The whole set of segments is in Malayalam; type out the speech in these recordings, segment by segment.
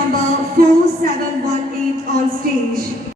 number 4718 on stage.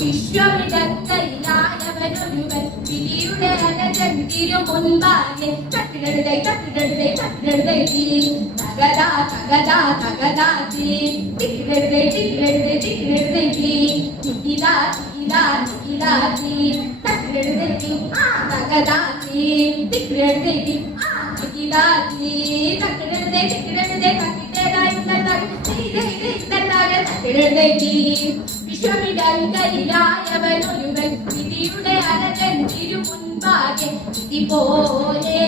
വിശ്വമിടക്കയിലായവനൊരുവൻ വിധിയുടെ അനജന്തിരു മുൻപാകെ തട്ടിടരുതേ തട്ടിടരുതേ തട്ടിടരുതേ തകതാ തകതാ തകതാ തിക്കിടരുതേ തിക്കിടരുതേ തിക്കിടരുതേ തിക്കിതാ തിക്കിതാ തിക്കിതാ തട്ടിടരുതേ തകതാ തിക്കിടരുതേ തിക്കിതാ തട്ടിടരുതേ തിക്കിടരുതേ വിശ്വമിടക്കയിലായവനൊരുവൻ വിധിയുടെ അനജൻ തിരു മുൻപാകെ വിധി പോലെ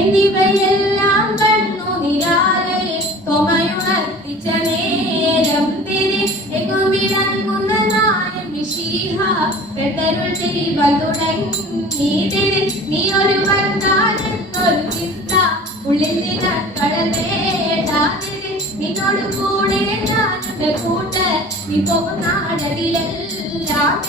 എന്നിവയെല്ലാം കണ്ണു നിരാലെ തൊമയുണർത്തിച്ച നേരം തിരി എങ്ങുമിടങ്ങുന്ന നായം വിശീഹ പെട്ടരുൾ തിരിവൽ തുടങ്ങി തിരി നീ ഒരു വന്നാലെന്നൊരു ചിന്ത ഉള്ളിൽ നിനക്കടലേടാതിരി നിന്നോട് കൂടെ ഞാനുണ്ട് കൂട്ട് നീ പോകുന്ന നാടലിലെല്ലാം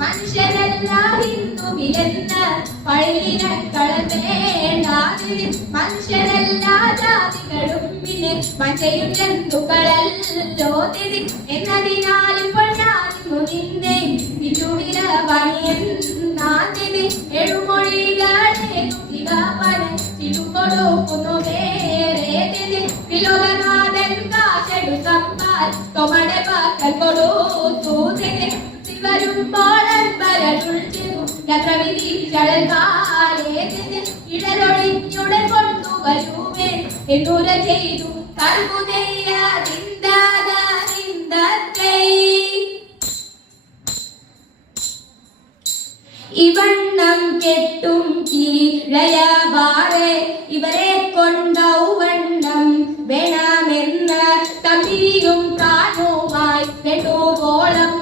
മനുഷ്യരെല്ലാം ഹിന്ദുവിലെന്ന് പള്ളിനക്കളേണ്ടാതിരി മനുഷ്യരെല്ലാ ജാതികളും പിന്നെ മറ്റയും ജന്തുക്കളല്ലോ തിരി എന്നതിനാലിപ്പോൾ ഞാനിന്നു നിന്നെ വിചുവില പണിയെന്നാതിരി എഴുമൊഴികളെ കുട്ടിക പണിച്ചിടുകൊടുക്കുന്നു വേറെ തിരി വിലോകനാഥൻ കാശെടുക്കമ്പാൽ തൊമടെ പാക്കൽ കൊടുത്തു തിരി വരുമ്പോൾ യാത്രവിധി ചടൽകാലേ ഇടലൊഴിഞ്ഞുടൽ കൊണ്ടു വരുവേ എന്നൂര ചെയ്തു ഇവണ്ണം കെട്ടും കീഴയവാറെ ഇവരെ കൊണ്ടൗവണ്ണം വേണമെന്ന് തമ്പിയും താനുമായി കെട്ടുകോളം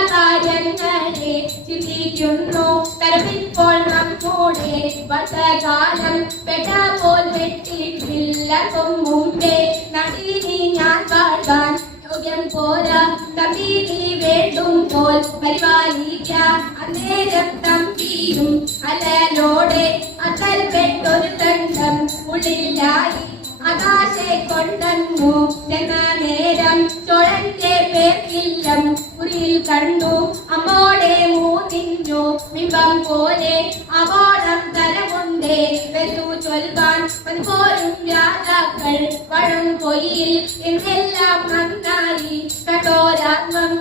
കാര്യങ്ങളെ ചിന്തിക്കുന്നു തരവിപ്പോൾ നമ്മുടെ വർഷകാലം പെട്ട പോൽ വെട്ടിയിട്ടില്ലർക്കും മുമ്പേ നടിനി ഞാൻ കാണാൻ യോഗ്യം പോരാ തമ്പി നീ വേണ്ടും പോൽ പരിപാലിക്കാൻ അന്നേരം തമ്പിയും അലലോടെ അക്കൽ പെട്ടൊരു കണ്ഠം ഉള്ളിലായി ആകാശെ കൊണ്ടു ചെന്ന നേരം ചോഴന്റെ പേർക്കില്ലം കുറിയിൽ കണ്ടു അമ്മോടെ മൂന്നിഞ്ഞു ബിംബം പോലെ അവോളം തരമുണ്ടേ വെല്ലു ചൊൽവാൻ പോലും രാജാക്കൾ വഴം പൊയിൽ എന്നെല്ലാം നന്നായി കഠോരാത്മം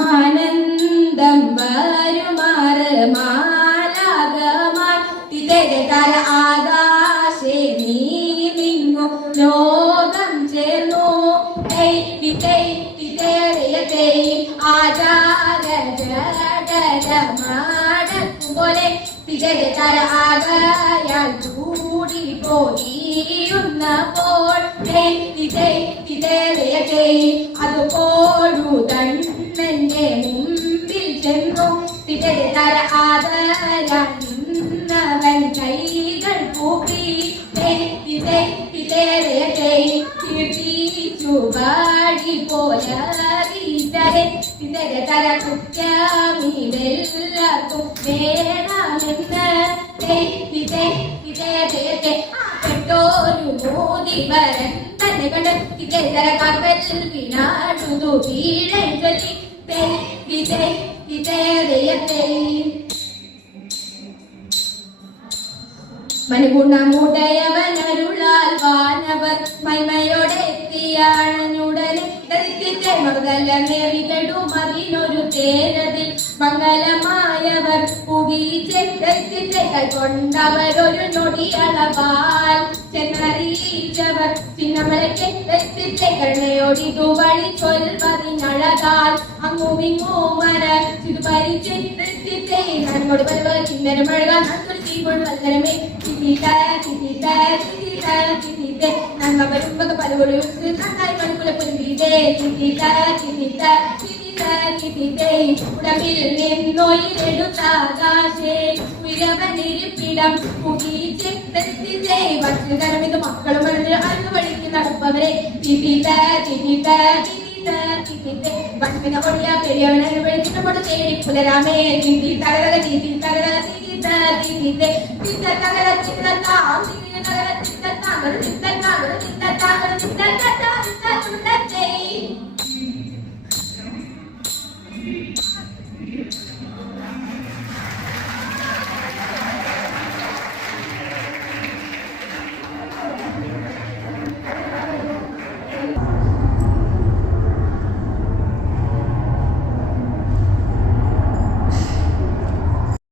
ആനന്ദം വരുമാറ് മാലാകമായി തിരകര ആകാശേ നീ നിന്നു ലോകം ചേർന്നു പോലെ തിരകര ആകയാൽ കൂടി പോയിരുന്നപ്പോൾ അതുപോലു തണ്ണന്റെ മുമ്പിൽ ചെന്നു തിരകര ആദരവൻ കൈകൾ കൂപ്പി ചുവാടി പോലീതരെ തിരകര കുറ്റമിതെല്ലാവർക്കും വേണമെന്ന് പെട്ടോരു മോദി വരൻ തന്നെ കണ്ട് ഇതര കപ്പൽ വിനാടുതു വീഴേ മനുഗുണമുടയവനരുളാൽ വാനവർ മൈമയോടെ എത്തിയാണഞ്ഞുടനെ മറുതല്ലേറികടും അതിനൊരു തേരതിൽ മംഗലമായവർ കൊണ്ടവരൊരു നൊടിയളവാൽ ചെന്നറിയിച്ചവർ ചിന്നമലയ്ക്ക് കരുണയോടിതു വഴി ചൊൽവതിനഴകാൽ അങ്ങുമിങ്ങോ മര ചിതു പരിച്ച് നന്മോട് പല ചിന്തനം മഴക വല്ലരമേ നന്മ വരുമ്പോ പലവരും നന്നായി മണിക്കുലപ്പൊരുമ്പീതേ ഉടമ്പിൽ നിന്നൊയിലെടുത്താകാശേ ഉയവനിരിപ്പിടം മുഖീച്ച് ഭക്ഷണകരം ഇത് മക്കളും പറഞ്ഞ് അന്ന് വഴിക്ക് നടപ്പവരെ പട്ടിന പൊടിയ പെരിയവനെ വെളിച്ചിട്ട് തേടി പുലരാമേ തിന്തി തകരക തീതി തകരക തീതി തീതി ചിത്ത തകര ചിത്ത താം ചിത്ത തകര ചിത്ത താകര ചിത്ത താകര ചിത്ത താകര ചിത്ത